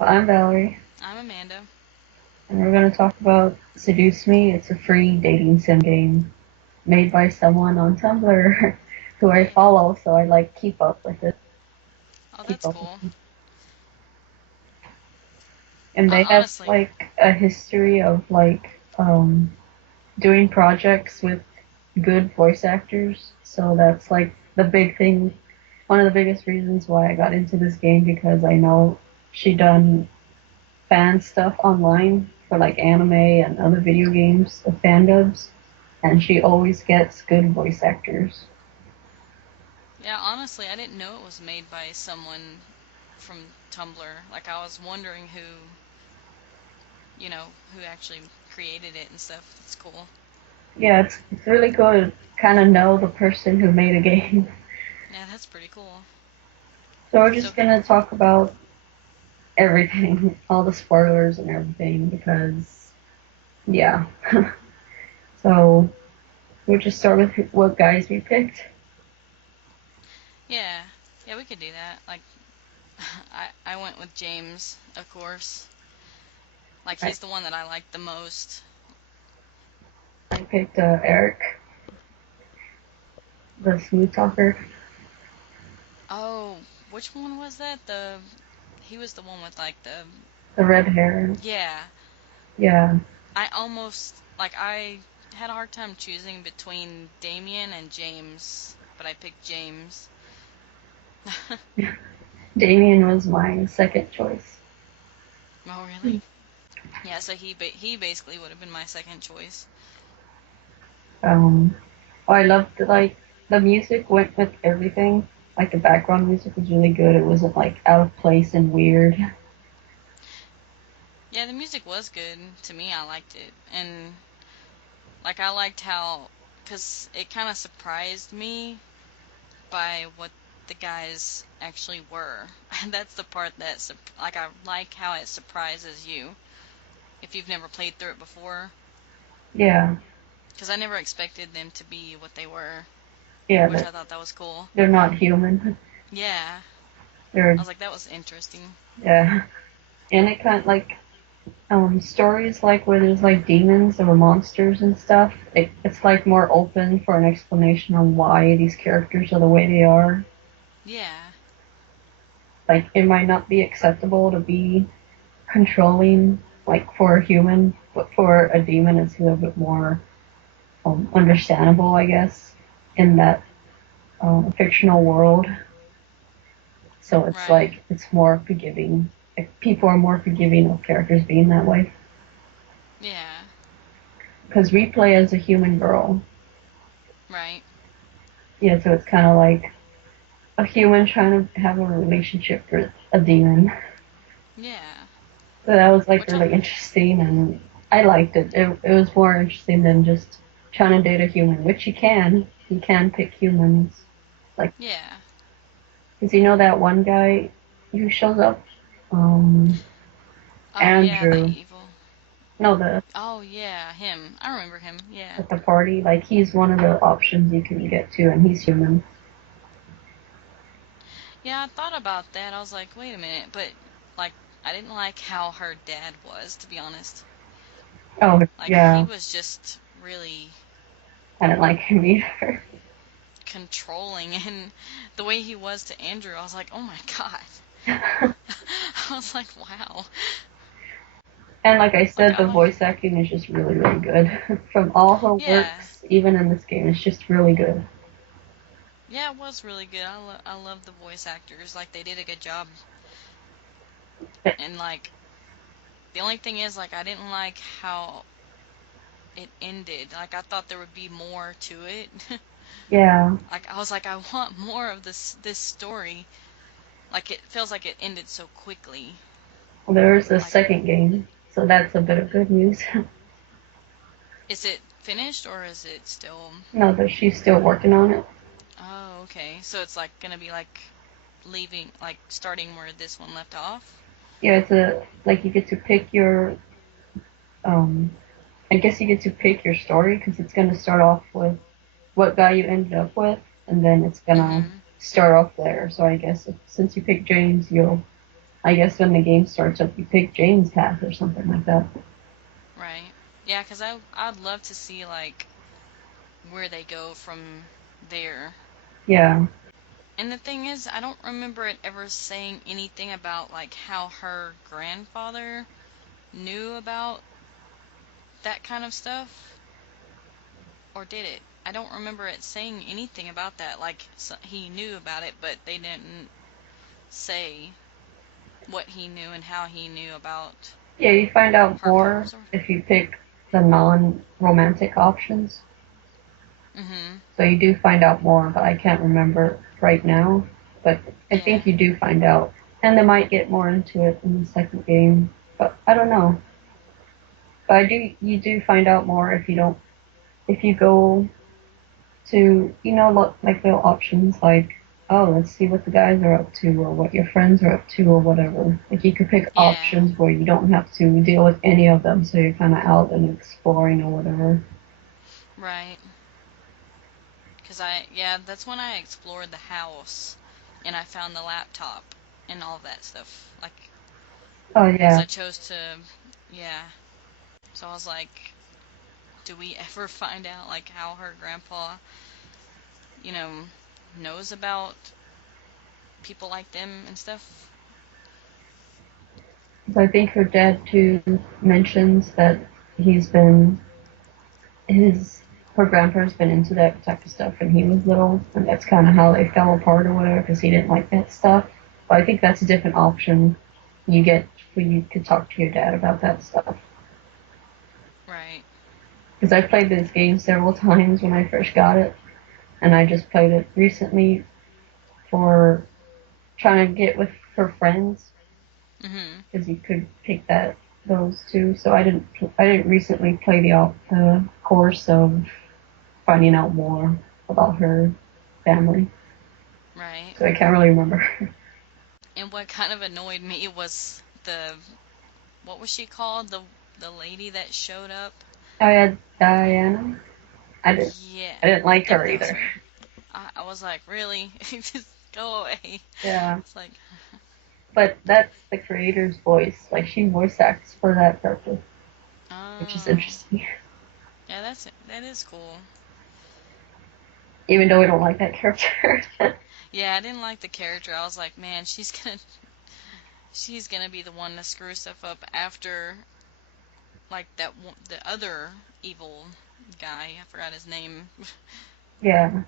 I'm Valerie, I'm Amanda. and we're going to talk about Seduce Me. It's a free dating sim game made by someone on Tumblr who I follow, so I like keep up with it. Oh, Keep that's up with cool. them. And they have Honestly, like a history of doing projects with good voice actors. So that's like the big thing, one of the biggest reasons why I got into this game because I know she done fan stuff online for like anime and other video games of fandubs, and she always gets good voice actors. yeah, honestly, I didn't know it was made by someone from Tumblr. Like, I was wondering who actually created it and stuff. That's cool. Yeah, it's really good to kind of know the person who made a game. Yeah, that's pretty cool. So we're So, just gonna talk about everything, all the spoilers and everything, because yeah. So we'll just start with what guys we picked. yeah, yeah, we could do that. Like, I went with James, of course. Like, I, he's the one that I like the most. I picked Eric, the smooth talker, Oh, which one was that? He was the one with like the, the red hair. yeah. Yeah. I had a hard time choosing between Damien and James, but I picked James. Damien was my second choice. Oh, really? Yeah, so he basically would have been my second choice. Um, I loved the music went with everything. Like the background music was really good. It wasn't like out of place and weird. Yeah, the music was good to me. I liked it, and like I liked how, cause it kind of surprised me by what the guys actually were. And that's the part like I like how it surprises you if you've never played through it before, Yeah, because I never expected them to be what they were, yeah, which I thought that was cool. they're not human. Yeah, I They're was like, that was interesting. yeah, and it kind of like stories like where there's like demons or monsters and stuff. It's like more open for an explanation on why these characters are the way they are. Yeah, Like it might not be acceptable to be controlling like for a human, but for a demon it's a little bit more understandable, I guess, in that fictional world. So it's right. like it's more forgiving. Like, people are more forgiving of characters being that way Yeah, because we play as a human girl. right. Yeah, so it's kind of like a human trying to have a relationship with a demon. Yeah, So that was like which I really interesting, and I liked it. It was more interesting than just trying to date a human, which you can. You can pick humans, like yeah. because you know that one guy who shows up, um, Oh yeah, the Andrew. evil. No, the Oh yeah, him. I remember him. Yeah. at the party, like he's one of the options you can get to, and he's human. Yeah, I thought about that. I was like, wait a minute, but like I didn't like how her dad was, to be honest. Oh Like he yeah, was just really I didn't like him either. controlling and the way he was to Andrew, I was like, "Oh my god." I was like, "Wow." And like I Like said, I the like voice acting is just really, really good. From all her Yeah. works, even in this game, it's just really good. Yeah, it was really good. I love the voice actors. Like they did a good job. And like the only thing is like I didn't like how it ended. Like I thought there would be more to it. Yeah, Like I was like I want more of this story. Like it feels like it ended so quickly. well, there's a Like second game, so that's a bit of good news. is it finished or is it still? No, that she's still working on it. Oh, okay. So it's like gonna be like leaving, like starting where this one left off. Yeah, it's a like you get to pick your um. I guess you get to pick your story because it's gonna start off with what guy you ended up with, and then it's gonna Mm-hmm. start off there. So I guess since you picked James, you'll I guess when the game starts up, you pick Jane's path or something like that. Right. Yeah, because I'd love to see like where they go from there. Yeah. And the thing is, I don't remember it ever saying anything about like how her grandfather knew about that kind of stuff, or did it? I don't remember it saying anything about that. Like so he knew about it, but they didn't say what he knew and how he knew about Yeah, you find out her more powers. Or if you pick the non-romantic options. mhm. So you do find out more, but I can't remember right now. But I Yeah. think you do find out. And they might get more into it in the second game. But I don't know. But you do find out more if you don't, if you go to, look, like little options like, oh, let's see what the guys are up to or what your friends are up to or whatever. Like you could pick Yeah. options where you don't have to deal with any of them, so you're kind of out and exploring or whatever. Right. Because yeah, that's when I explored the house and I found the laptop and all that stuff. Like, Oh because yeah, I chose to, yeah. So I was like, do we ever find out like how her grandpa, you know, knows about people like them and stuff? so I think her dad too mentions that he's been his her grandpa's been into that type of stuff when he was little, and that's kind of how they fell apart or whatever because he didn't like that stuff. But I think that's a different option you get where you could talk to your dad about that stuff. Right. Because I played this game several times when I first got it, and I just played it recently for trying to get with her friends Mhm. because you could pick those two. So I didn't recently play the course of finding out more about her family. Right. So I can't really remember. And what kind of annoyed me was the what was she called? The lady that showed up. I had Diana. I didn't Yeah. I didn't like That her that was either. her. I was like, really? Just go away. Yeah, It's like, but that's the creator's voice. Like she voice acts for that purpose, which is oh, interesting. yeah, that is cool. Even though we don't like that character. Yeah, I didn't like the character. I was like, man, she's gonna be the one to screw stuff up after like the other evil guy. I forgot his name. Yeah,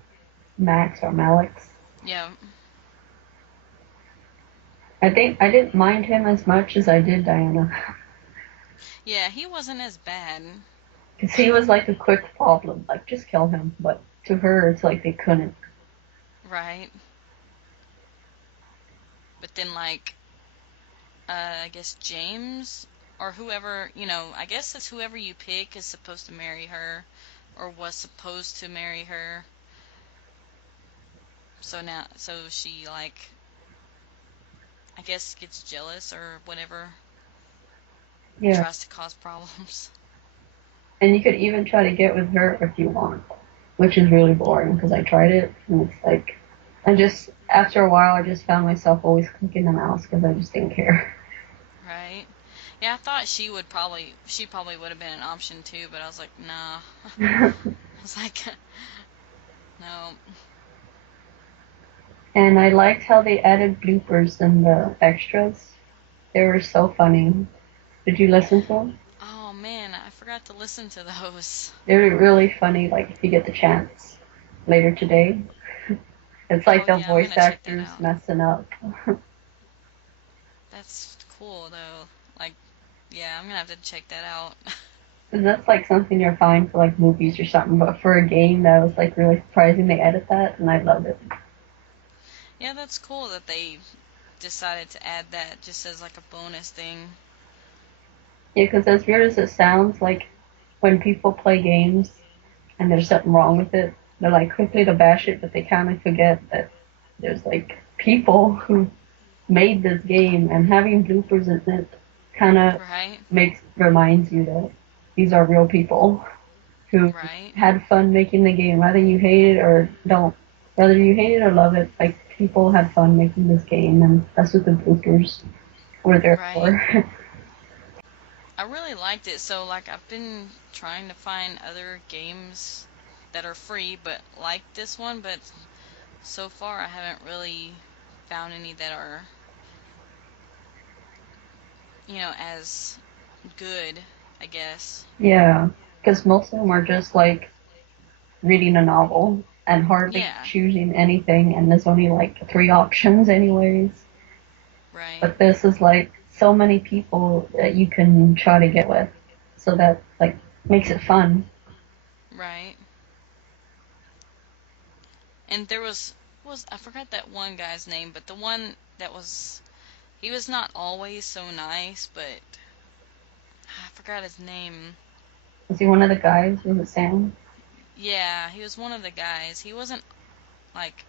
Max or Malix. Yeah, I think I didn't mind him as much as I did Diana. yeah, he wasn't as bad, Because he was like a quick problem. Like, just kill him. But to her, it's like they couldn't. right? But then like, I guess James or whoever, I guess it's whoever you pick is supposed to marry her, or was supposed to marry her. So she like, I guess gets jealous or whatever and Yeah. tries to cause problems. And you could even try to get with her if you want, which is really boring because I tried it and it's like, after a while, I just found myself always clicking the mouse because I just didn't care. Right? Yeah, I thought she probably would have been an option too, but I was like, nah. I was like, no. And I liked how they added bloopers in the extras. They were so funny. Did you listen to them? Oh man, I forgot to listen to those. They were really funny, like if you get the chance later today. It's Oh like the yeah, I'm voice gonna check that actors out. messing up. That's cool though. Like, yeah, I'm gonna have to check that out. Because that's like something you're fine for like movies or something, but for a game that was like really surprising they edit that, and I loved it. Yeah, that's cool that they decided to add that just as like a bonus thing. Yeah, because as weird as it sounds, like when people play games and there's something wrong with it, they're like quickly to bash it, but they kind of forget that there's like people who made this game, and having bloopers in it kind of Right? reminds you that these are real people who Right? had fun making the game, whether you hate it or don't, whether you hate it or love it. Like people had fun making this game, and that's with the bloopers. were there Right. for. I really liked it. So like I've been trying to find other games that are free but like this one, but so far I haven't really found any that are, as good, I guess. Yeah, because most of them are just like reading a novel and hardly Yeah, choosing anything, and there's only like three options, anyways. right. But this is like so many people that you can try to get with, so that like makes it fun. Right. And there was I forgot that one guy's name, but the one that was he was not always so nice, but I forgot his name. Was he one of the guys? Was it Sam? Yeah, he was one of the guys. He wasn't like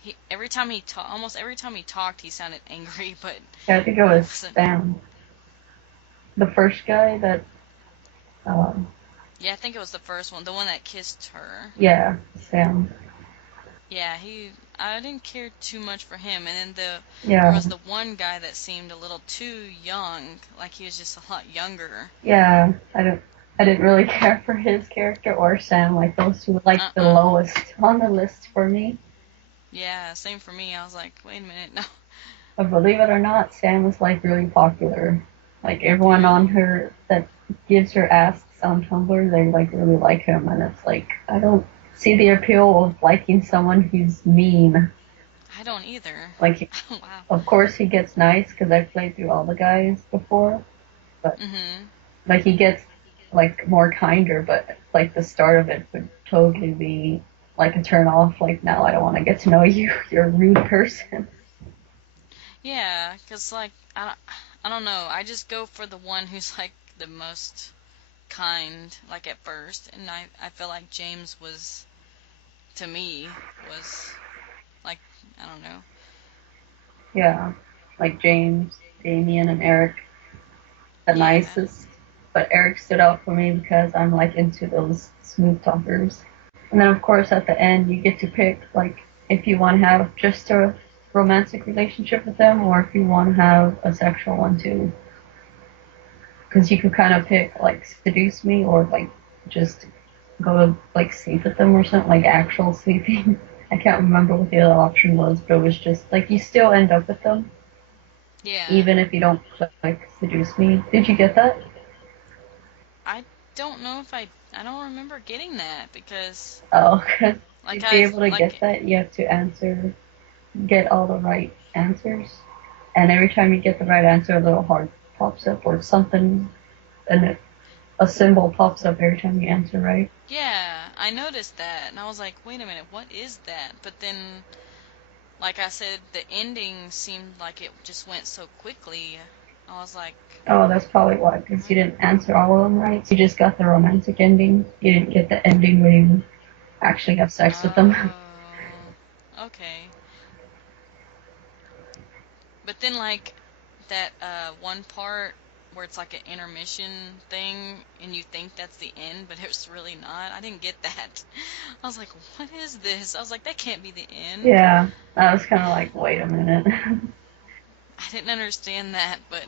he every time he talked, almost every time he talked, he sounded angry, but Yeah, I think it he was wasn't. Sam, the first guy that. Um, Yeah, I think it was the first one, the one that kissed her. yeah, Sam. Yeah, I didn't care too much for him, and then there Yeah, was the one guy that seemed a little too young, like he was just a lot younger. yeah. I didn't really care for his character or Sam. Like those two were like the Uh-uh. lowest on the list for me. Yeah, same for me. I was like, wait a minute, no. But believe it or not, Sam is like really popular. Like everyone on Really? her that gives her asks on Tumblr, they like really like him, and it's like I don't see the appeal of liking someone who's mean. I don't either. Like, Wow. of course he gets nice because I've played through all the guys before, but Mhm. like he gets like more kinder. But like the start of it would totally be like a turn off. Like now I don't want to get to know you. You're a rude person. Yeah, 'cause like I don't know. I just go for the one who's like the most kind, like at first, and I feel like James was to me was like I don't know. Yeah, like James, Damien, and Eric, the Yeah. nicest. But Eric stood out for me because I'm like into those smooth talkers. And then of course at the end you get to pick like if you want to have just a romantic relationship with them or if you want to have a sexual one too. Because you could kind of pick like seduce me or like just go to like sleep with them or something like actual sleeping. I can't remember what the other option was, but it was just like you still end up with them Yeah. even if you don't click seduce me. Did you get that? I don't know if I don't remember getting that because Oh, because to like be I able to get like that, you have to get all the right answers. And every time you get the right answer, a little heart pops up or something, and a symbol pops up every time you answer right. yeah, I noticed that and I was like, "Wait a minute, what is that?" But then like I said, the ending seemed like it just went so quickly. I was like, Oh, that's probably why, because you "What?" didn't answer all of them right. So you just got the romantic ending. You didn't get the ending where you actually have sex with them. Oh. Okay. But then like that one part where it's like an intermission thing and you think that's the end, but it's really not. I didn't get that. I was like, what is this? I was like, that can't be the end. Yeah, I was kind of like, wait a minute. I didn't understand that, but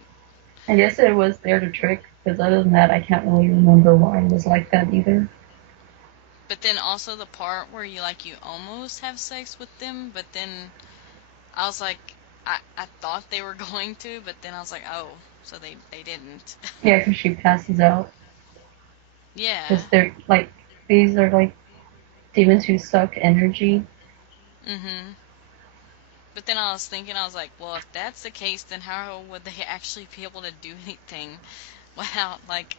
I guess it was there to trick, because other than that, I can't really remember why it was like that either. then also the part where you almost have sex with them, but then I was like I thought they were going to, but then I was like, oh, so they didn't. Yeah, because she passes out. Yeah. Because they're like, these are like demons who suck energy. Mhm. But then I was thinking, I was like, well, if that's the case, then how would they actually be able to do anything without like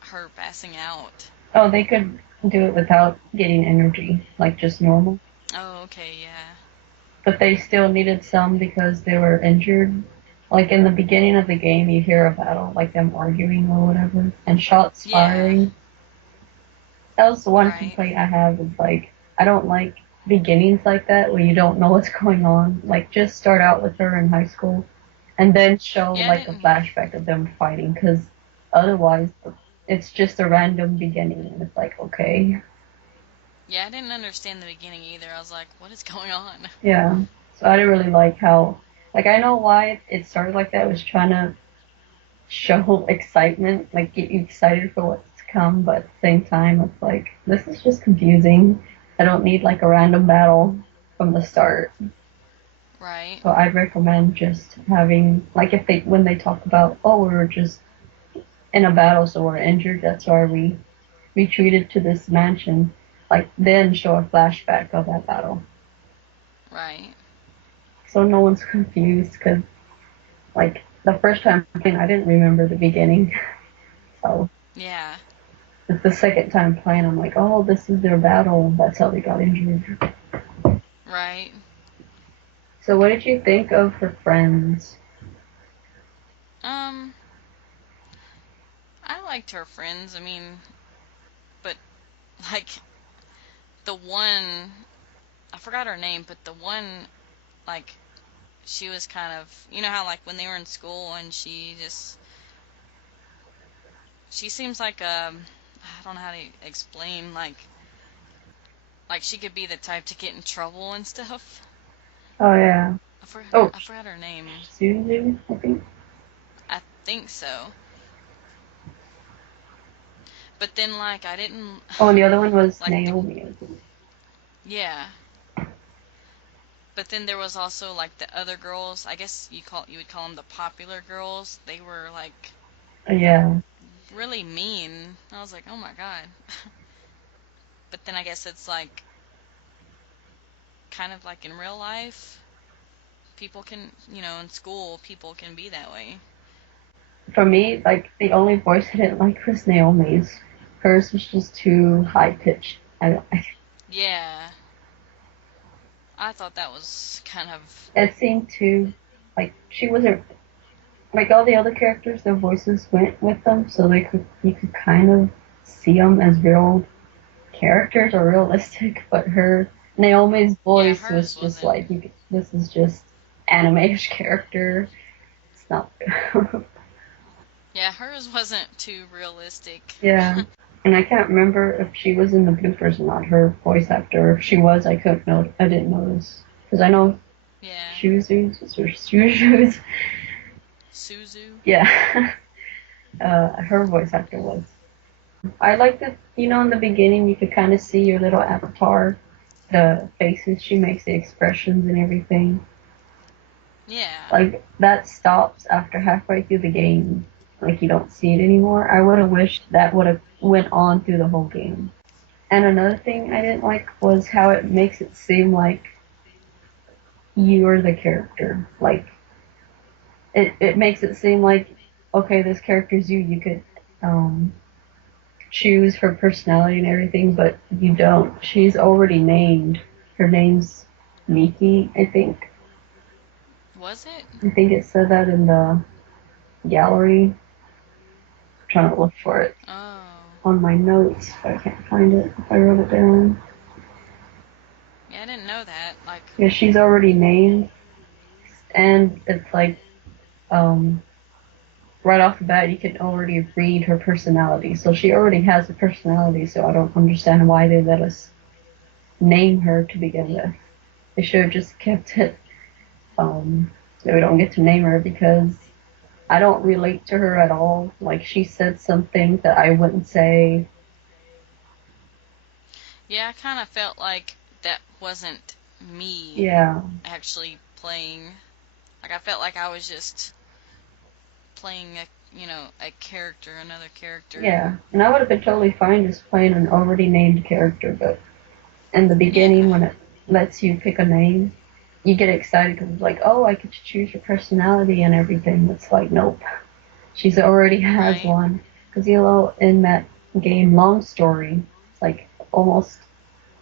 her passing out? Oh, they could do it without getting energy, like just normal. Oh, okay, yeah. But they still needed some because they were injured. Like in the beginning of the game, you hear a battle, like them arguing or whatever, and shots Yeah, firing. That was the one right. complaint I have is like, I don't like beginnings like that where you don't know what's going on. Like, just start out with her in high school and then show Yeah, I like a didn't. flashback of them fighting because otherwise it's just a random beginning and it's like, okay. Yeah, I didn't understand the beginning either. I was like, what is going on? Yeah. So I didn't really like how Like I know why it started like that. It was trying to show excitement, like get you excited for what's to come, but at the same time, it's like this is just confusing. I don't need like a random battle from the start. Right. So I'd recommend just having like if they when they talk about oh we were just in a battle so we're injured that's why we retreated to this mansion like then show a flashback of that battle Right. so no one's confused because like the first time playing I didn't remember the beginning so Yeah. it's the second time playing I'm like oh this is their battle that's how they got injured. Right. So what did you think of her friends? Um, I liked her friends. I mean, but like the one, I forgot her name, but the one, like, she was kind of, you know how like when they were in school and she seems like I don't know how to explain, like she could be the type to get in trouble and stuff. Oh yeah. Oh, I forgot her name. Suzu I think. I think so. But then like I didn't Oh and the other one was like the Naomi I think. yeah. But then there was also like the other girls. I guess you would call them the popular girls. They were like Yeah. really mean. I was like, "Oh my god." But then I guess it's like kind of like in real life, people can, in school, people can be that way. For me, like the only voice I didn't like was Naomi's. Hers was just too high pitched. I don't. Yeah. I thought that was kind of It seemed too like she wasn't like all the other characters. Their voices went with them, so you could kind of see them as real characters or realistic. But her Naomi's yeah, voice was hers just wasn't. like this is just anime-ish character. It's not. Yeah, hers wasn't too realistic. Yeah. And I can't remember if she was in the bloopers or not, her voice actor. If she was, I couldn't know. I didn't notice. Because I know Yeah. Shuzu's or Shuzu's. Suzu. Yeah. Her voice actor was. I liked it, in the beginning you could kind of see your little avatar, the faces she makes, the expressions and everything. Yeah. Like, that stops after halfway through the game. Like, you don't see it anymore. I would have wished that would have went on through the whole game. And another thing I didn't like was how it makes it seem like you're the character. Like it makes it seem like okay, this character's you. You could um, choose her personality and everything, but you don't. She's already named. Her name's Miki, I think. Was it? I think it said that in the gallery. I'm trying to look for it Oh. on my notes, but I can't find it. If I wrote it down. Yeah, I didn't know that. Like, Yeah, she's already named, and it's like um, right off the bat, you can already read her personality. So she already has a personality, so I don't understand why they let us name her to begin with. They should have just kept it that we don't get to name her because I don't relate to her at all. Like she said something that I wouldn't say. yeah, I kind of felt like that wasn't me Yeah, actually playing. Like, I felt like I was just playing a character, another character. yeah. And I would have been totally fine just playing an already named character, but in the beginning Yeah. when it lets you pick a name, you get excited because it's like, oh, I get to choose your personality and everything. It's like, nope. She's already has Right. one. Because, in that game, Long Story, it's like almost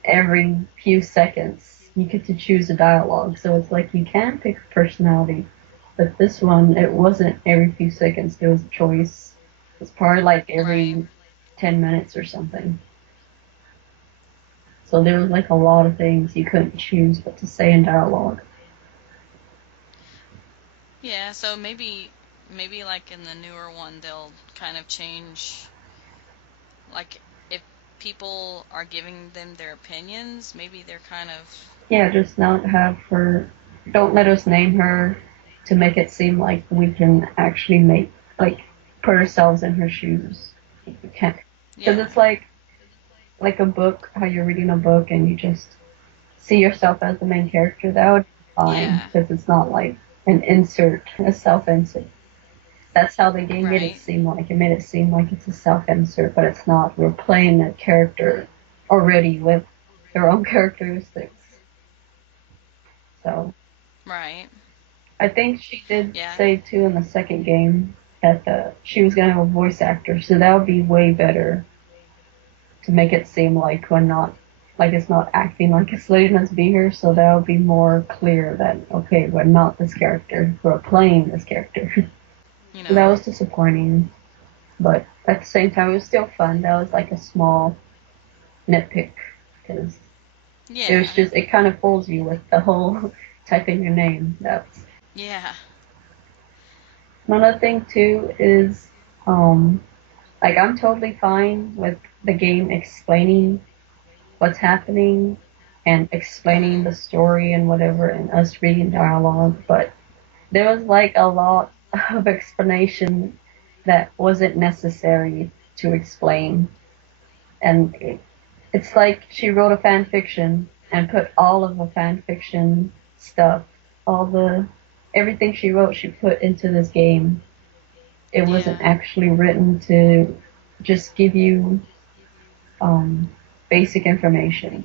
every few seconds you get to choose a dialogue. So it's like you can pick a personality. But this one, it wasn't every few seconds there was a choice. It's probably like Right. every 10 minutes or something. So there was like a lot of things you couldn't choose but to say in dialogue. Yeah, so maybe like in the newer one they'll kind of change, like, if people are giving them their opinions, maybe they're kind of Yeah, just not have her, don't let us name her. to make it seem like we can actually make like put ourselves in her shoes. We can't, because Yeah. it's like a book, how you're reading a book and you just see yourself as the main character. That would be fine Yeah. because it's not like an insert, a self insert. That's how the game made it Right. seem like. It made it seem like it's a self insert, but it's not. We're playing a character already with their own characteristics. So Right. I think she did Yeah. say too in the second game that she was gonna have a voice actor, so that would be way better to make it seem like we're not like it's not acting like it's letting us be here. So that would be more clear that okay, we're not this character, we're playing this character. You So that know. was disappointing, but at the same time, it was still fun. That was like a small nitpick because it was Yeah. just it kind of fools you with the whole type in your name. That's Yeah. another thing too is um like I'm totally fine with the game explaining what's happening and explaining Mhm. the story and whatever and us reading dialogue, but there was like a lot of explanation that wasn't necessary to explain. And it's like she wrote a fan fiction and put all of the fan fiction stuff, all the everything she wrote, she put into this game. It wasn't Yeah. actually written to just give you um, basic information.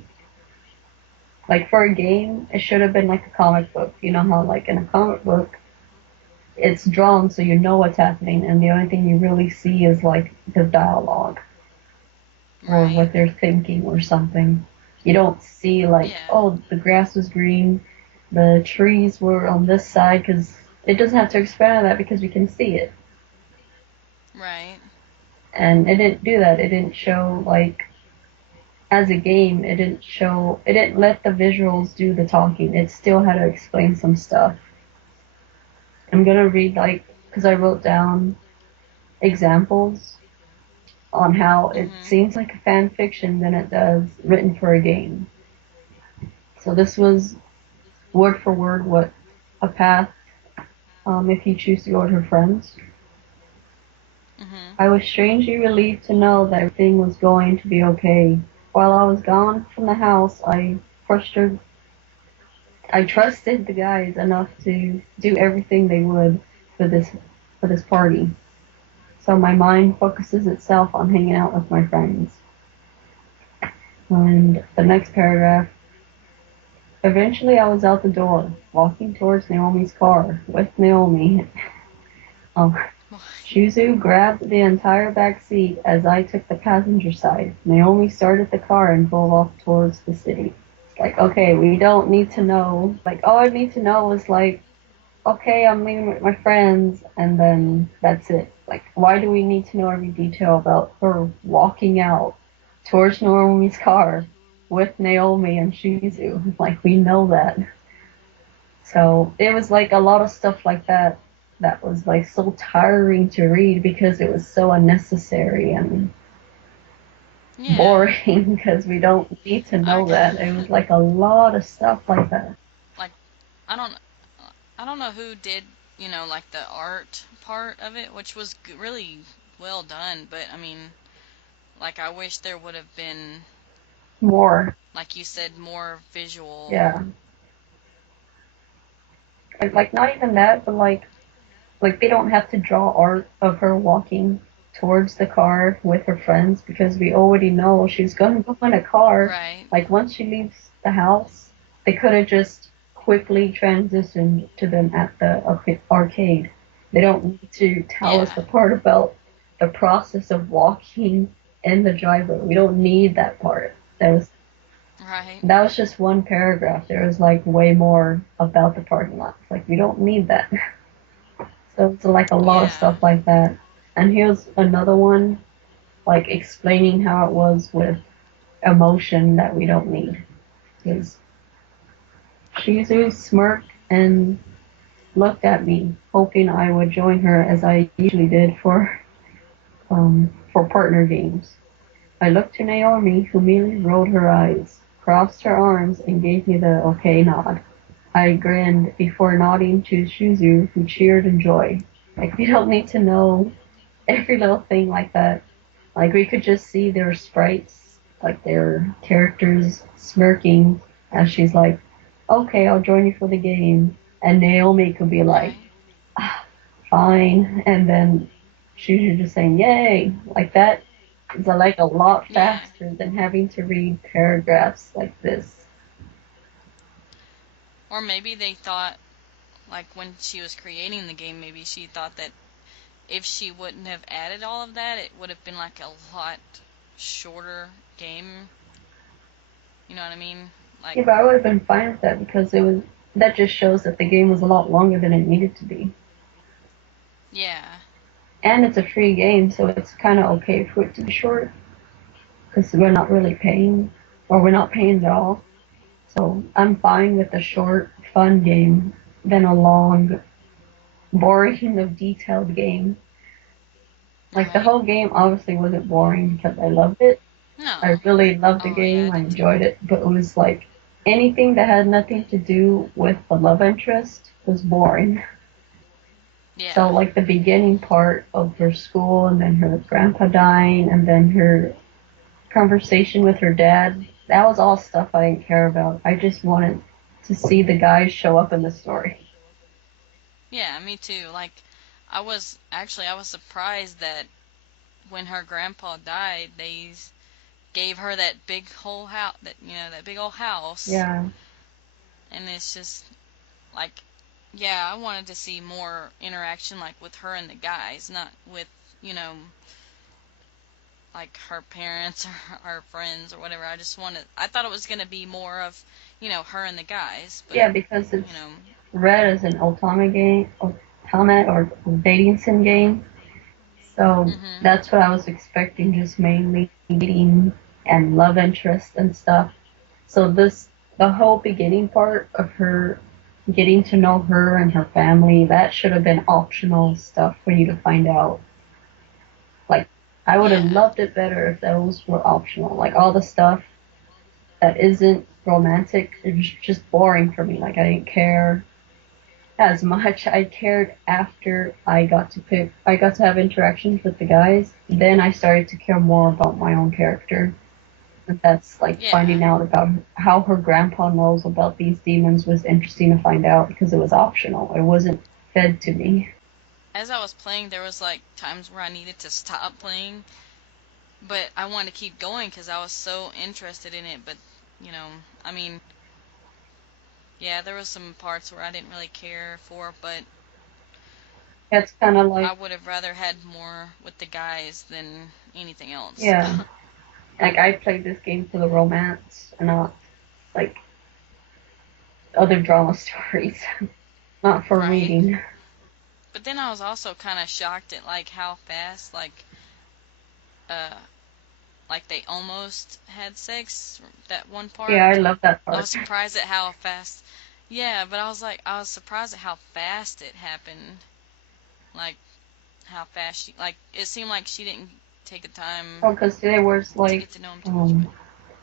Like for a game, it should have been like a comic book. You know how like in a comic book, it's drawn so you know what's happening, and the only thing you really see is like the dialogue or Right. what they're thinking or something. You don't see like, Yeah. oh, the grass was green, the trees were on this side, because it doesn't have to expand on that because we can see it. Right. And it didn't do that. It didn't show like as a game. It didn't show. It didn't let the visuals do the talking. It still had to explain some stuff. I'm gonna read like because I wrote down examples on how it Mhm. seems like a fan fiction than it does written for a game. So this was word for word what a path if you choose to go with her friends. Mhm. I was strangely relieved to know that everything was going to be okay. While I was gone from the house, I trusted the guys enough to do everything they would for this party. So my mind focuses itself on hanging out with my friends. And the next paragraph, eventually I was out the door, walking towards Naomi's car with Naomi. Um, Shuzu grabbed the entire back seat as I took the passenger side. Naomi started the car and drove off towards the city. It's like, okay, we don't need to know. Like, all I need to know is like, okay, I'm leaving with my friends, and then that's it. Like, why do we need to know every detail about her walking out towards Naomi's car with Naomi and Shizu? Like, we know that. So it was like a lot of stuff like that that was like so tiring to read because it was so unnecessary and Yeah. boring because we don't need to I know that. It was like a lot of stuff like that. like I don't I don't know who did, like the art part of it, which was really well done, but I mean, like I wish there would have been, More, like you said, more visual. yeah. And like not even that, but like they don't have to draw art of her walking towards the car with her friends because we already know she's gonna go in a car. Right. Like once she leaves the house, they could have just quickly transitioned to them at the arcade. They don't need to tell us Yeah. the part about the process of walking in the driveway. We don't need that part. Right. That was just one paragraph. There was like way more about the parking lot. Like we don't need that. So it's like a lot of Yeah. stuff like that. And here's another one, like explaining how it was with emotion that we don't need. Because Shizu smirked and looked at me, hoping I would join her as I usually did for partner games. I looked to Naomi, who merely rolled her eyes, crossed her arms, and gave me the okay nod. I grinned before nodding to Shuzu, who cheered in joy. Like, we don't need to know every little thing like that. Like, we could just see their sprites, like their characters smirking as she's like, okay, I'll join you for the game. And Naomi could be like, Right. ah, fine. And then Shuzu just saying, yay. Like, that is like a lot Yeah. faster than having to read paragraphs like this. Or maybe they thought, like when she was creating the game, maybe she thought that if she wouldn't have added all of that, it would have been like a lot shorter game. You know what I mean? Like, Yeah, but I would have been fine with that because it was that just shows that the game was a lot longer than it needed to be. yeah. And it's a free game, so it's kind of okay for it to be short because we're not really paying, or we're not paying at all. So I'm fine with a short, fun game than a long, boring of detailed game. Like the Right. whole game obviously wasn't boring because I loved it. I No. really loved the Oh, yeah, game. I I did too. enjoyed it, but it was like anything that had nothing to do with the love interest was boring. So Yeah. like the beginning part of her school and then her grandpa dying and then her conversation with her dad, that was all stuff I didn't care about. I just wanted to see the guys show up in the story. Yeah, me too. Like, I was surprised that when her grandpa died, they gave her that big whole house, that big old house, Yeah. and it's just like, yeah, I wanted to see more interaction, like with her and the guys, not with, you know, like her parents or her friends or whatever. I thought it was gonna be more of, her and the guys, but Yeah, because you it's know, read as an Otome game, Otome or dating sim game. So mhm, that's what I was expecting, just mainly dating and love interest and stuff. So the whole beginning part of her getting to know her and her family, that should have been optional stuff for you to find out. Like, I would have yeah, loved it better if those were optional. Like, all the stuff that isn't romantic, it was just boring for me. Like, I didn't care as much. I cared after I got to have interactions with the guys. Then I started to care more about my own character. And that's like yeah. finding out about how her grandpa knows about these demons was interesting to find out because it was optional. It wasn't fed to me. As I was playing, there was like times where I needed to stop playing, but I wanted to keep going because I was so interested in it. But I mean, yeah, there was some parts where I didn't really care for, but That's kind of I like, would have rather had more with the guys than anything else. yeah, like I played this game for the romance and not like other drama stories, not for Right. reading. But then I was also kind of shocked at like how fast uh they almost had sex that one Yeah, part. I love that I part. was surprised at how fast. Yeah, but I was surprised at how fast it happened. Like how fast it seemed like she didn't take the time Oh, because today was to like, get to know him too much. um,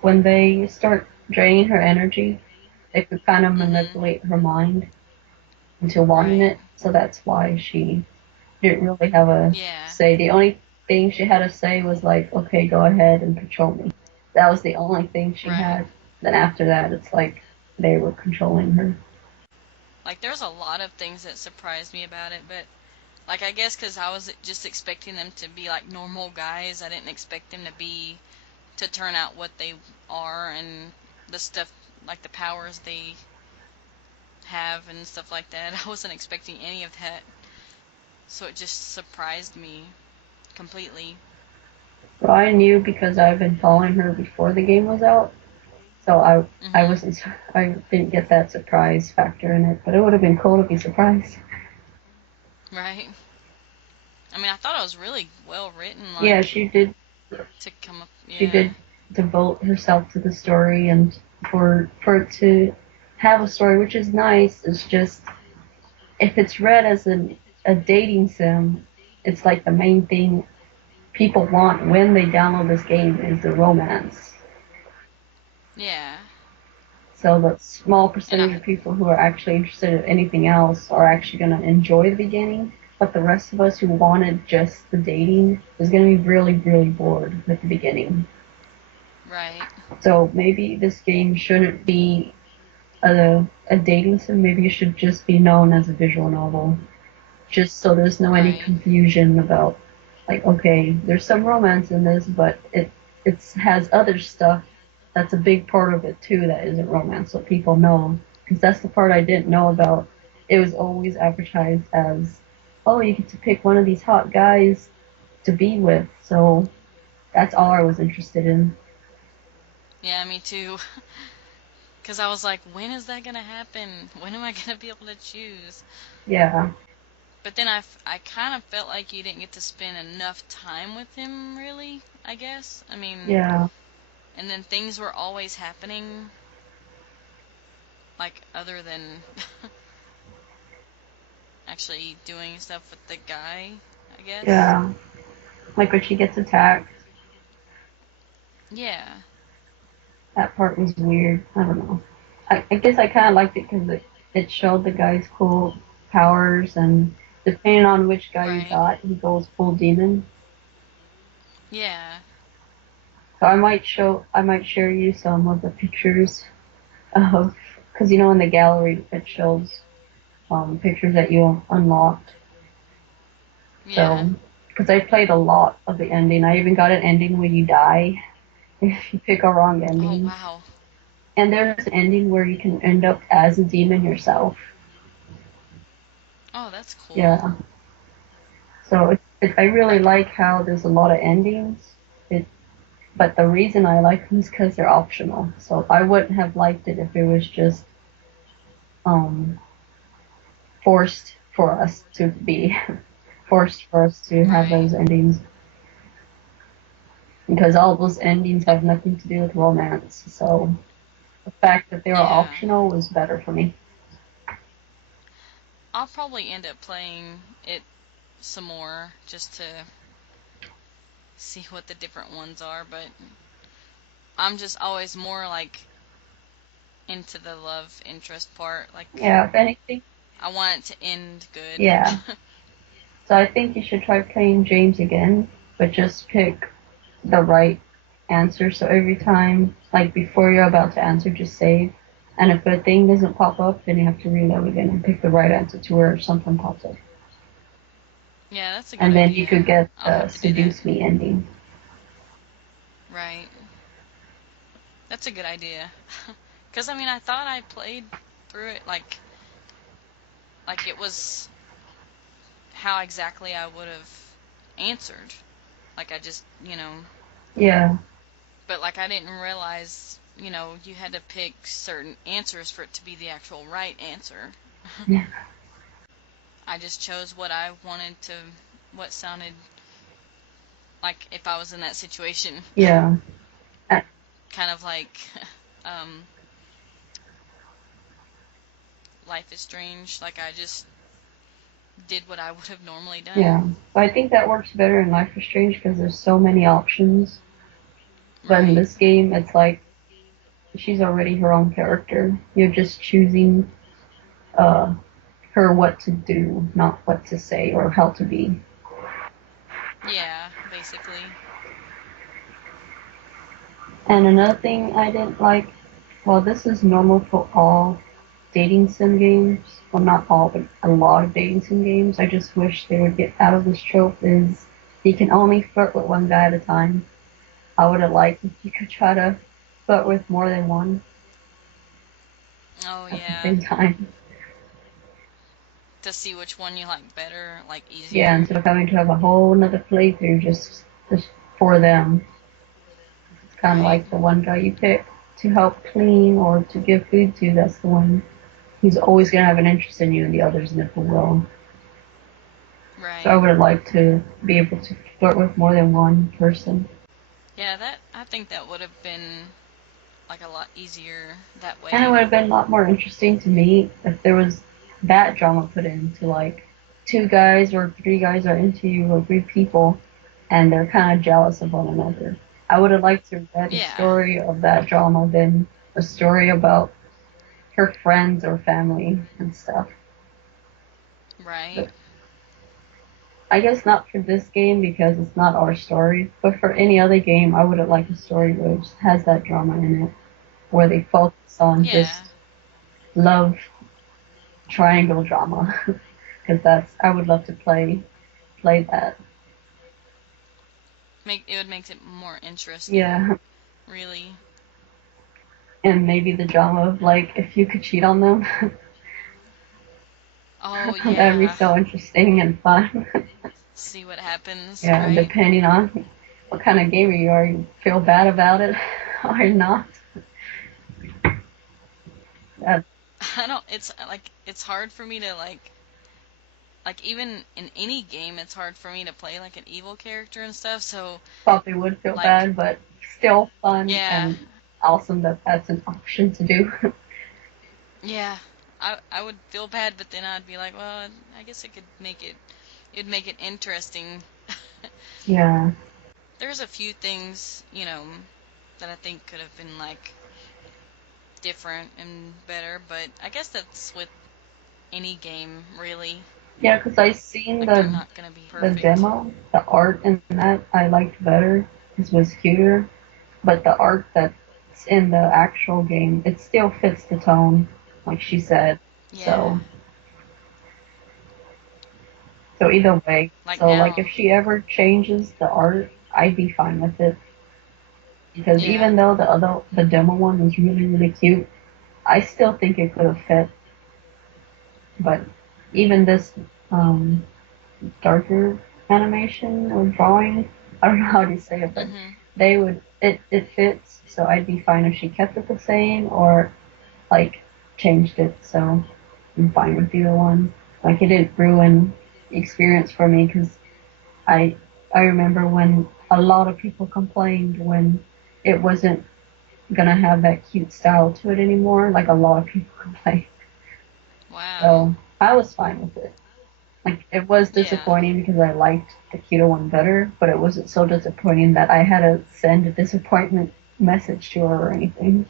when they start draining her energy, they could kind of Mhm. manipulate her mind into wanting Right. it. So that's why she didn't really have a Yeah. say. The only thing she had to say was like, okay, go ahead and control me. That was the only thing she Right. had. Then after that, it's like they were controlling her. Like there's a lot of things that surprised me about it, but like I guess because I was just expecting them to be like normal guys, I didn't expect them to turn out what they are and the stuff like the powers they have and stuff like that. I wasn't expecting any of that, so it just surprised me completely. So I knew because I've been following her before the game was out. So I Mhm. wasn't I didn't get that surprise factor in it, but it would have been cool to be surprised. Right. I mean, I thought it was really well written, Yeah, like to come up. she Yeah. did devote herself to the story, and for it to have a story, which is nice. It's just if it's read as a dating sim, it's like the main thing people want when they download this game is the romance. Yeah. So So the small And percentage of people who are actually interested in anything else are actually going to enjoy the beginning, but the rest of us who wanted just the dating is going to be really, really bored with the beginning. right, So maybe this game shouldn't be a dating sim. Maybe it should just be known as a visual novel, just so there's no any right, confusion about like, okay, there's some romance in this, but it has other stuff that's a big part of it too that isn't romance, so people know. Because that's the part I didn't know about. It was always advertised as, oh, you get to pick one of these hot guys to be with. So that's all I was interested in. yeah, me too. Because I was like, when is that gonna happen? When am I gonna be able to choose? Yeah, But then I kind of felt like you didn't get to spend enough time with him, really, I guess. I mean, yeah, and then things were always happening, like, other than actually doing stuff with the guy, I guess. yeah. Like when she gets attacked, Yeah, that part was weird. I don't know. I guess I kind of liked it because it showed the guy's cool powers, and depending on which guy you right. got, he goes full demon. Yeah, So I might share you some of the pictures of, because in the gallery it shows pictures that you unlocked. yeah. So, because I played a lot of the ending, I even got an ending where you die if you pick a wrong Oh, ending. wow. And there's an ending where you can end up as a demon yourself. Oh, that's cool. Yeah. So I really like how there's a lot of endings. It, but the reason I like them is because they're optional. So I wouldn't have liked it if it was just um, forced for us to be forced for us to have Right. those endings because all those endings have nothing to do with romance. So the fact that they were Yeah. optional was better for me. I'll probably end up playing it some more just to see what the different ones are, but I'm just always more like into the love interest part. Like, Yeah, if anything, I want it to end good. yeah. So I think you should try playing James again, but just pick the right answer. So every time, like before you're about to answer, just save. And if a thing doesn't pop up, then you have to reload again and pick the right answer to where something pops up. Yeah, that's a good And then you could idea. get I'll the have to do that. Seduce Me ending. Right. That's a good idea. Cuz I mean, I thought I played through it like it was how exactly I would have answered. Like I just, Yeah. but like I didn't realize, you had to pick certain answers for it to be the actual right answer. Yeah. I just chose what I wanted to, what sounded like if I was in that situation. Yeah. Uh, Kind of like um, Life is Strange. Like I just did what I would have normally done. yeah. But I think that works better in Life is Strange because there's so many options. But in Right. this game, it's like she's already her own character. You're just choosing uh, her what to do, not what to say or how to be. Yeah, basically. And another thing I didn't like, well, this is normal for all dating sim games. Well, not all, but a lot of dating sim games. I just wish they would get out of this trope is you can only flirt with one guy at a time. I would have liked if you could try to flirt with more than one Oh at the yeah. same time. To see which one you like better, like Yeah, easier. instead of having to have a whole another playthrough just for them. It's kind of Right. like the one guy you pick to help clean or to give food to. That's the one who's always going to have an interest in you, and the others never will. So I Right. would have liked to be able to flirt with more than one person. Yeah, that I think that would have been like a lot easier that And it would way. have been a lot more interesting to me if there was that drama put into like two guys or three guys are into you or three people and they're kind of jealous of one another. I would have liked to read a Yeah. story of that drama than a story about her friends or family and stuff. Right. But I guess not for this game because it's not our story, but for any other game, I would like a story where it just has that drama in it, where they focus on Yeah. just love triangle drama, because that's I would love to play that. It would make it more interesting, Yeah, really. and maybe the drama of like if you could cheat on them, Oh that'd be yeah. so interesting and fun. See what happens, Yeah, right? depending on what kind of game you are, you feel bad about it or not. That I don't. It's like it's hard for me to like even in any game, it's hard for me to play like an evil character and stuff. So probably would feel like bad, but still fun yeah, and awesome that that's an option to do. yeah. I would feel bad, but then I'd be like, well, I guess it could make it. It'd make it interesting. Yeah, There's a few things, that I think could have been like different and better, but I guess that's with any game, really. yeah, because I seen Like they're not gonna be the perfect. demo, the art in that I liked better. This was cuter, but the art that's in the actual game, it still fits the tone, like she said. Yeah. So so either way, Like so like now. if she ever changes the art, I'd be fine with it because Yeah. even though the demo one was really cute, I still think it could have fit. But even this um, darker animation or drawing, I don't know how to say it, but Mhm. they would it fits. So I'd be fine if she kept it the same or like changed it. So I'm fine with either one. Like it didn't ruin the experience for me because I I remember when a lot of people complained when it wasn't gonna have that cute style to it anymore. Like a lot of people complained. Wow. So I was fine with it. Like it was Yeah. disappointing because I liked the cuter one better, but it wasn't so disappointing that I had to send a disappointment message to her or anything.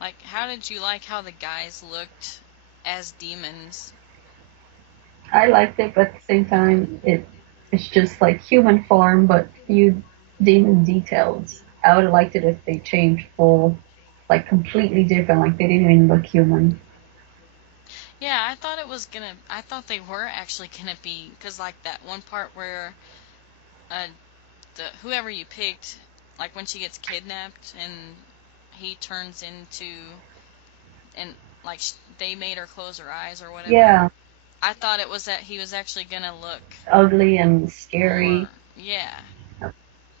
Like, how did you like how the guys looked as demons? I liked it, but at the same time, it's just like human form, but few demon details. I would have liked it if they changed full, like completely different, like they didn't even look human. Yeah, I thought they were actually gonna be, cause like that one part where uh whoever you picked, like when she gets kidnapped and he turns into and like they made her close her eyes or whatever. Yeah, I thought it was that he was actually gonna look ugly and scary. more, yeah,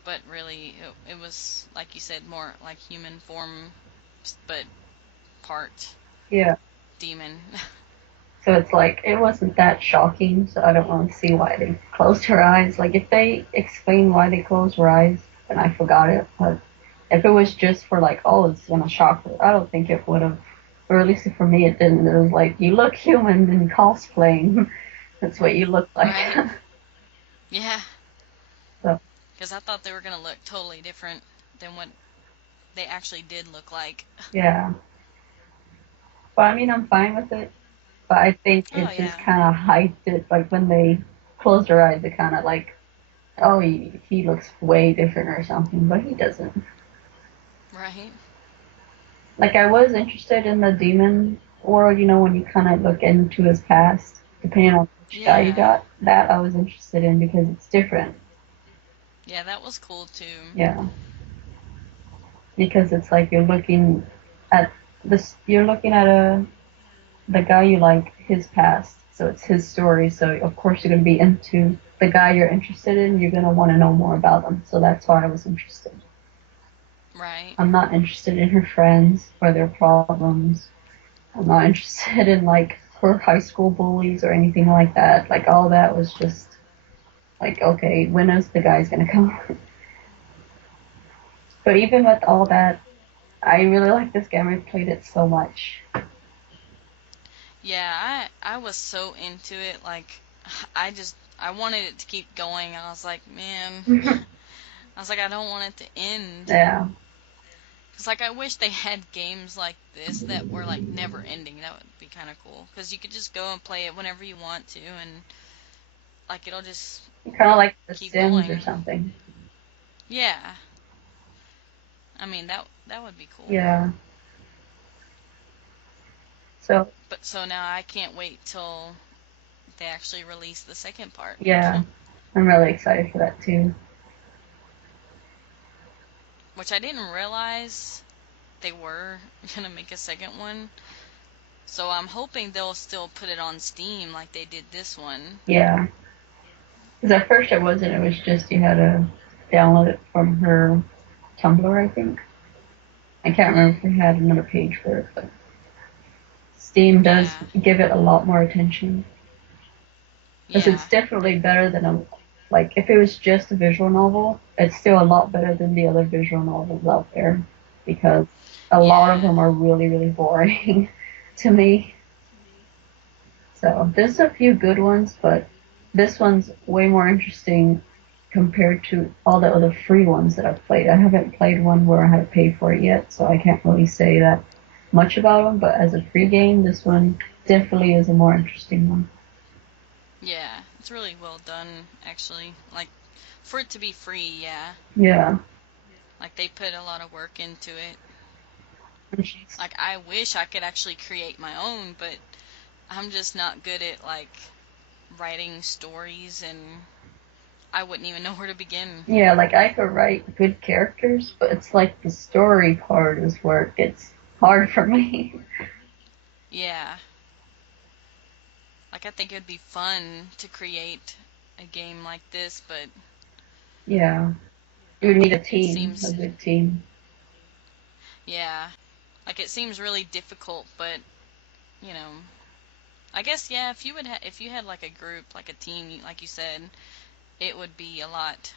but really it was like you said more like human form, but part Yeah. demon. So it's like it wasn't that shocking, so I don't want to see why they closed her eyes. Like if they explain why they closed her eyes, then I forgot it. But if it was just for like, oh, it's gonna shock her, I don't think it would have. Or at least for me, it didn't. It was like you look human in cosplaying. That's what you look like. Right? Yeah, So because I thought they were gonna look totally different than what they actually did look like. yeah, but I mean, I'm fine with it. But I think Oh it just yeah, kind of hyped it. Like when they closed her eyes, it kind of like, oh, he looks way different or something, but he doesn't. right. Like I was interested in the demon world, when you kind of look into his past, depending on which guy you Yeah, got. That I was interested in because it's different. yeah, that was cool too. Yeah, because it's like at you're looking at the guy you like his past, so it's his story. So of course you're gonna be into the guy you're interested in. You're gonna want to know more about them. So that's why I was interested. Right. I'm not interested in her friends or their problems. I'm not interested in like her high school bullies or anything like that. Like all that was just like, okay, when is the guy's gonna come? But even with all that, I really like this game. I played it so much. Yeah, I was so into it. Like, I wanted it to keep going. I was like, man, I was like, I don't want it to end. Yeah, Cause like I wish they had games like this that were like never ending. That would be kind of cool. Cause you could just go and play it whenever you want to, and like it'll just Kind of like The keep Sims or going. something. Yeah, I mean that would be cool. Yeah. So But so now I can't wait till they actually release the second part. yeah, I'm really excited for that too. Which I didn't realize they were gonna make a second one. So I'm hoping they'll still put it on Steam like they did this one. Yeah. Because at first it wasn't. It was just you had to download it from her Tumblr, I think. I can't remember Mhm. if they had another page for it, but Steam does Yeah. give it a lot more attention. Because Yeah. it's definitely better than a, like, if it was just a visual novel, it's still a lot better than the other visual novels out there. Because a lot of Yeah. them are really, really boring to me. So there's a few good ones, but this one's way more interesting compared to all the other free ones that I've played. I haven't played one where I had to pay for it yet, so I can't really say that much about them. But as a free game, this one definitely is a more interesting one. Yeah. It's really well done, actually. Like, for it to be free, yeah. Yeah. Like, they put a lot of work into it. And she's, Like, I wish I could actually create my own, but I'm just not good at, like, writing stories, and I wouldn't even know where to begin. yeah, like I could write good characters, but it's like the story part is where it gets hard for me. Yeah. Like, I think it'd be fun to create a game like this, but Yeah. You would need a it team, a seems, good team. yeah. Like, it seems really difficult, but, you know, I guess, yeah, if you had, like, a group, like a team, like you said, it would be a lot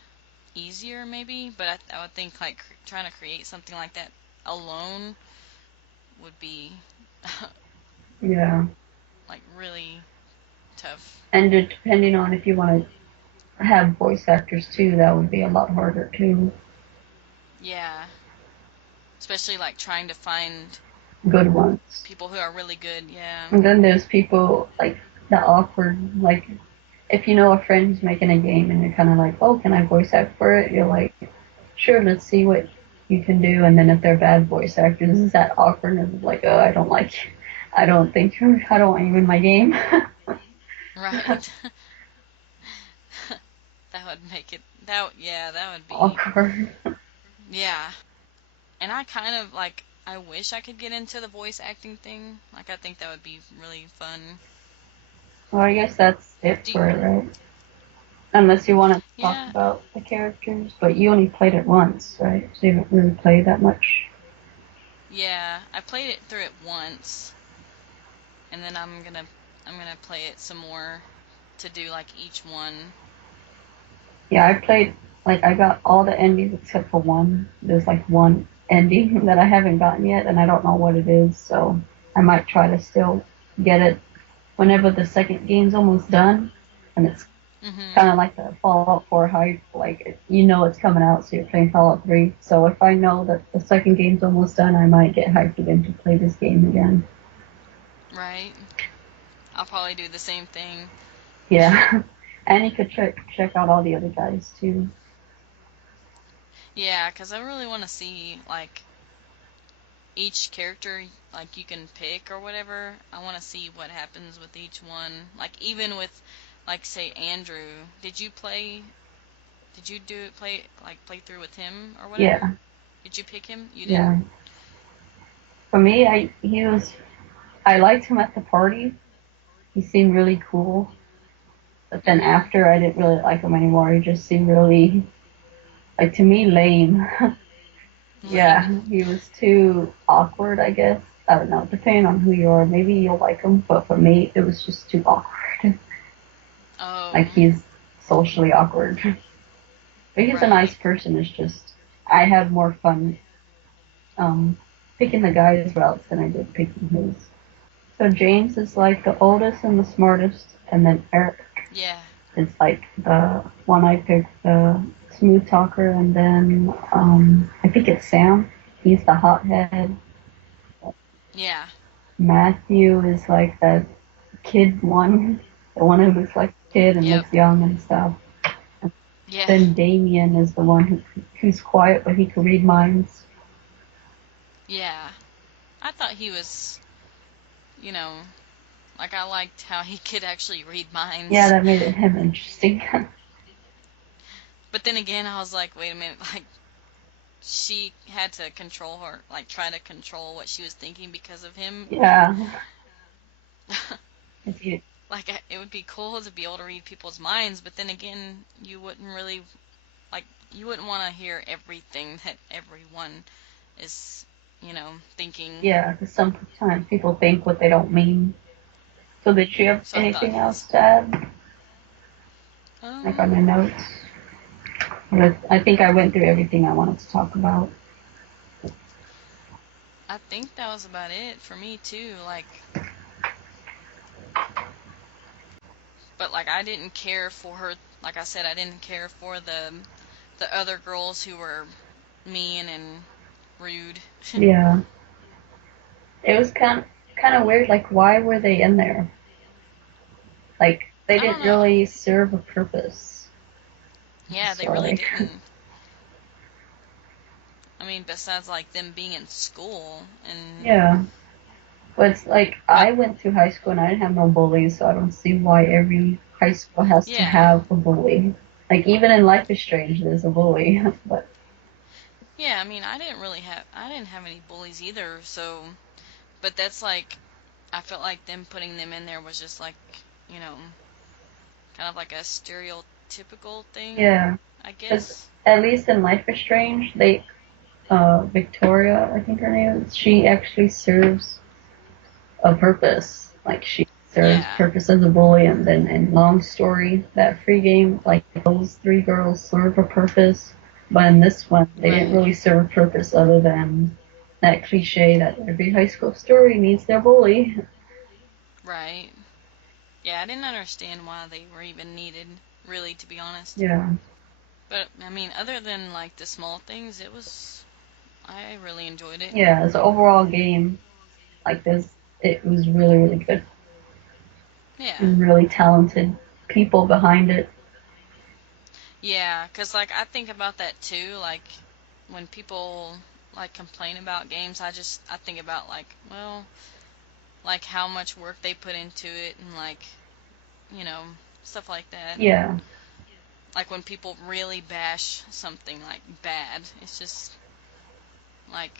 easier, maybe, but I would think, like, trying to create something like that alone would be, Yeah. like, really tough. And depending on if you want to have voice actors too, that would be a lot harder too. Yeah. Especially, like, trying to find Good ones. people who are really good, yeah. And then there's people like the awkward, like if you know a friend who's making a game and you're kind of like, oh, can I voice act for it? You're like, sure, let's see what you can do. And then if they're bad voice actors, is that awkwardness of like, oh, I don't like, I don't think, I don't want you in my game. Right. That would make it, yeah, that would be, Awkward. yeah. And I kind of, like, I wish I could get into the voice acting thing. Like, I think that would be really fun. Well, I guess that's it Do, for it, right? Unless you want to talk yeah, about the characters, but you only played it once, right? So you haven't really played that much. yeah. I played it through it once, and then I'm gonna play it some more to do like each one. Yeah, I played, like, I got all the endings except for one. There's like one ending that I haven't gotten yet, and I don't know what it is, so I might try to still get it whenever the second game's almost done. And it's Mhm. kind of like the Fallout 4 hype, like, you know it's coming out, so you're playing Fallout 3. So if I know that the second game's almost done, I might get hyped again to play this game again. Right. I'll probably do the same thing. Yeah. And you could check out all the other guys too. Yeah, cuz I really want to see like each character like you can pick or whatever. I want to see what happens with each one. Like even with like say Andrew, did you do play through with him or whatever? Yeah, Did you pick him? You did? yeah. For me, I liked him at the party. He seemed really cool. But then Mhm. after, I didn't really like him anymore. He just seemed really, like, to me, lame. Yeah, Lame. he was too awkward, I guess. I don't know, depending on who you are. Maybe you'll like him, but for me, it was just too awkward. Like, Oh, he's socially awkward. But he's a nice right. person. It's just, I had more fun um, picking the guy's routes than I did picking his. So James is like the oldest and the smartest, and then Eric Yeah. is like the one I picked, the smooth talker, and then I think it's Sam. He's the hothead. Yeah. Matthew is like that kid one, the one who looks like a kid and Yep. looks young and stuff. Yeah. Then Damien is the one who's quiet but he can read minds. Yeah. I thought he was, you know, like I liked how he could actually read Yeah, minds. that made it him interesting. But then again, I was like, wait a minute, like she had to control her, like try to control what she was thinking because of him. Yeah. He, Like it would be cool to be able to read people's minds, but then again, you wouldn't really like you wouldn't want to hear everything that everyone is, thinking. yeah, because sometimes people think what they don't mean. So did you have So I thought anything he else was to add? Like on your um notes? But I think I went through everything I wanted to talk about. I think that was about it for me too. But like I didn't care for her. Like I said, I didn't care for the other girls who were mean and rude. Yeah. It was kind of weird. Like, why were they in there? Like, they I don't didn't know. really serve a purpose. Yeah, they So, really like, didn't. I mean, besides like them being in school and yeah. But it's like, but I went to high school and I didn't have no bullies, so I don't see why every high school has to yeah. have a bully. Like, even in Life is Strange, there's a bully. But, Yeah, I mean, I didn't have any bullies either, so but that's like I felt like them putting them in there was just like, you know, kind of like a stereotypical thing, yeah. I Because guess. at least in Life is Strange, Victoria, I think her name is, she actually serves a purpose. Like she serves Yeah. purpose as a bully, and then in Long Story, that free game, like those three girls serve a purpose. But in this one, they didn't Right. really serve a purpose other than that cliche that every high school story needs their bully. Right. Yeah, I didn't understand why they were even needed, really, to be honest. Yeah, But I mean, other than like the small things, I really enjoyed it. yeah. As an overall game, like this, it was really really good Yeah. and really talented people behind it. Yeah, 'cause like I think about that too, like when people like complain about games, I think about like, well, like how much work they put into it and like, you know, stuff like that. Yeah, Like when people really bash something like bad, it's just like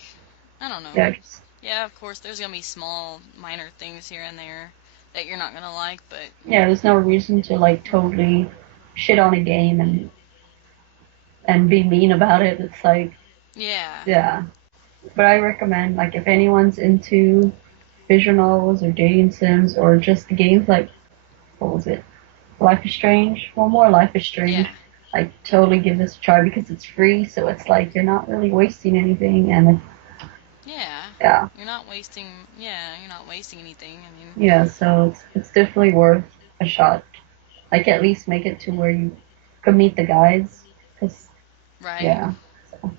I don't know. yeah, just, Yeah, of course there's going to be small minor things here and there that you're not going to like, but yeah. There's no reason to like totally shit on a game and be mean about it. It's like, yeah. yeah. But I recommend, like, if anyone's into visual novels or dating sims or just games like, what was it? Life is Strange? Well, more Life is Yeah. Strange. Like, totally give this a try because it's free, so it's like you're not really wasting anything. And Yeah. yeah, You're not wasting anything. I mean, yeah, so it's definitely worth a shot. Like, at least make it to where you could meet the guys. Cause, right? yeah, so,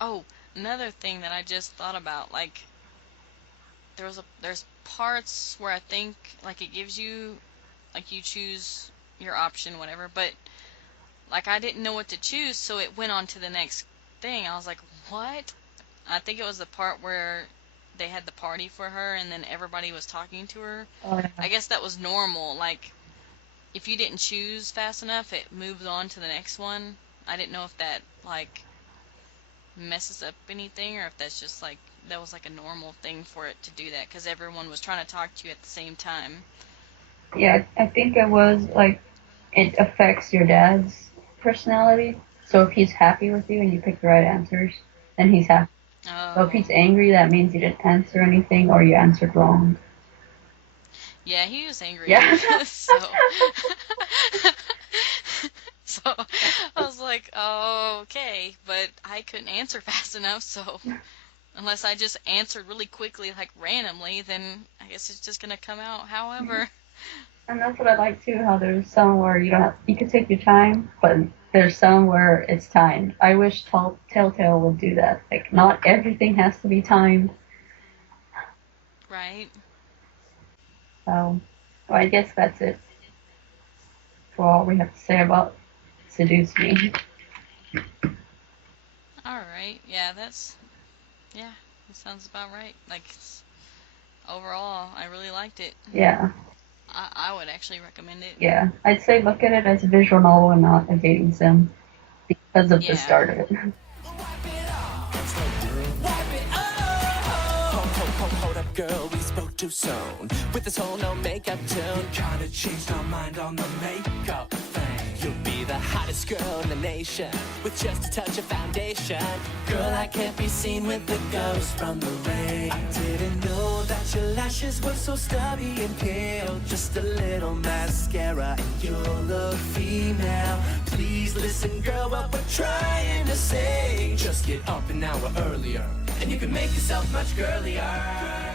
Oh, another thing that I just thought about, like there's parts where I think like it gives you like you choose your option whatever, but like I didn't know what to choose, so it went on to the next thing. I was like, "What?" I think it was the part where they had the party for her and then everybody was talking to her. oh, yeah. I guess that was normal. Like if you didn't choose fast enough, it moved on to the next one. I didn't know if that like messes up anything or if that's just like that was like a normal thing for it to do that because everyone was trying to talk to you at the same time. Yeah, I think it was like it affects your dad's personality. So if he's happy with you and you pick the right answers, then he's happy. So if he's Oh, angry, that means you didn't answer anything or you answered wrong. yeah, he was angry. Yeah. So, so I was like, oh, okay, but I couldn't answer fast enough. So unless I just answered really quickly, like randomly, then I guess it's just gonna come out. However, And that's what I like too. How there's some where you don't have, you can take your time, but there's some where it's timed. I wish Telltale would do that. Like not everything has to be timed. Right? So, well, I guess that's it for all we have to say about Seduce Me. All right. Yeah, yeah, that sounds about right. Like overall, I really liked it. Yeah, I would actually recommend it. yeah. I'd say look at it as a visual novel and not a dating sim because of the Yeah. start of it. Hold up, girl, we spoke too soon. With this whole no makeup tune, kinda changed our mind on the makeup thing. You'll be the hottest girl in the nation with just a touch of foundation. Girl, I can't be seen with the ghost from the rain. I didn't know that your lashes were so stubby and pale. Just a little mascara and you'll look female. Please listen, girl, what we're trying to say. Just get up an hour earlier and you can make yourself much girlier.